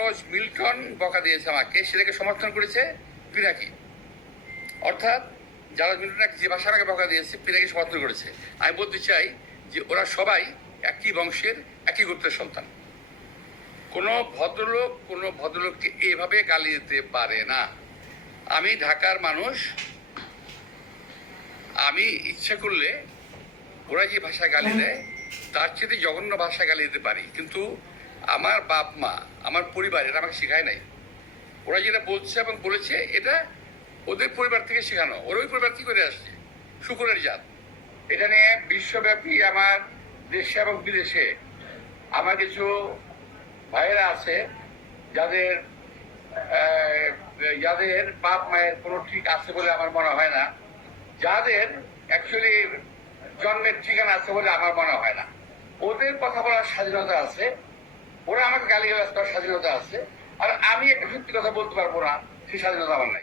Charles Milton, বকা দিয়েছে আমাকে। সেটাকে সমর্থন করেছে পিনাকি। অর্থাৎ চার্লস মিল্টন যে ভাষা বকা দিয়েছে, পিনাকি সমর্থন করেছে। আমি বলতে চাই যে ওরা সবাই একই বংশের, একই গোত্রের সন্তান। কোনো ভদ্রলোক, কোনো ভদ্রলোককে এভাবে গালি দিতে পারে না। আমি ঢাকার মানুষ। আমি ইচ্ছা করলে ওরা যে ভাষায় গালি দেয়, তার চেয়ে জঘন্য ভাষায় গালি দিতে পারি। কিন্তু আমার বাপ মা, আমার পরিবার এটা আমাকে শেখায় নাই। ওরা যেটা বলছে এবং বলেছে, এটা ওদের পরিবার থেকে শেখানো। ওর ওই পরিবার কি করে আসছে। শুকুরের জাত। এটা নিয়ে বিশ্বব্যাপী আমার দেশে এবং বিদেশে আমার কিছু ভাইয়েরা আছে, যাদের যাদের বাপ মায়ের কোনো ঠিক আছে বলে আমার মনে হয় না। যাদের অ্যাকচুয়ালি জন্মের ঠিকানা আছে বলে আমার মনে হয় না। ওদের কথা বলার স্বাধীনতা আছে। ওরা আমাকে গালি গালাজ করার স্বাধীনতা আছে। আর আমি একটা সত্যি কথা বলতে পারব না, সেই স্বাধীনতা আমার নাই।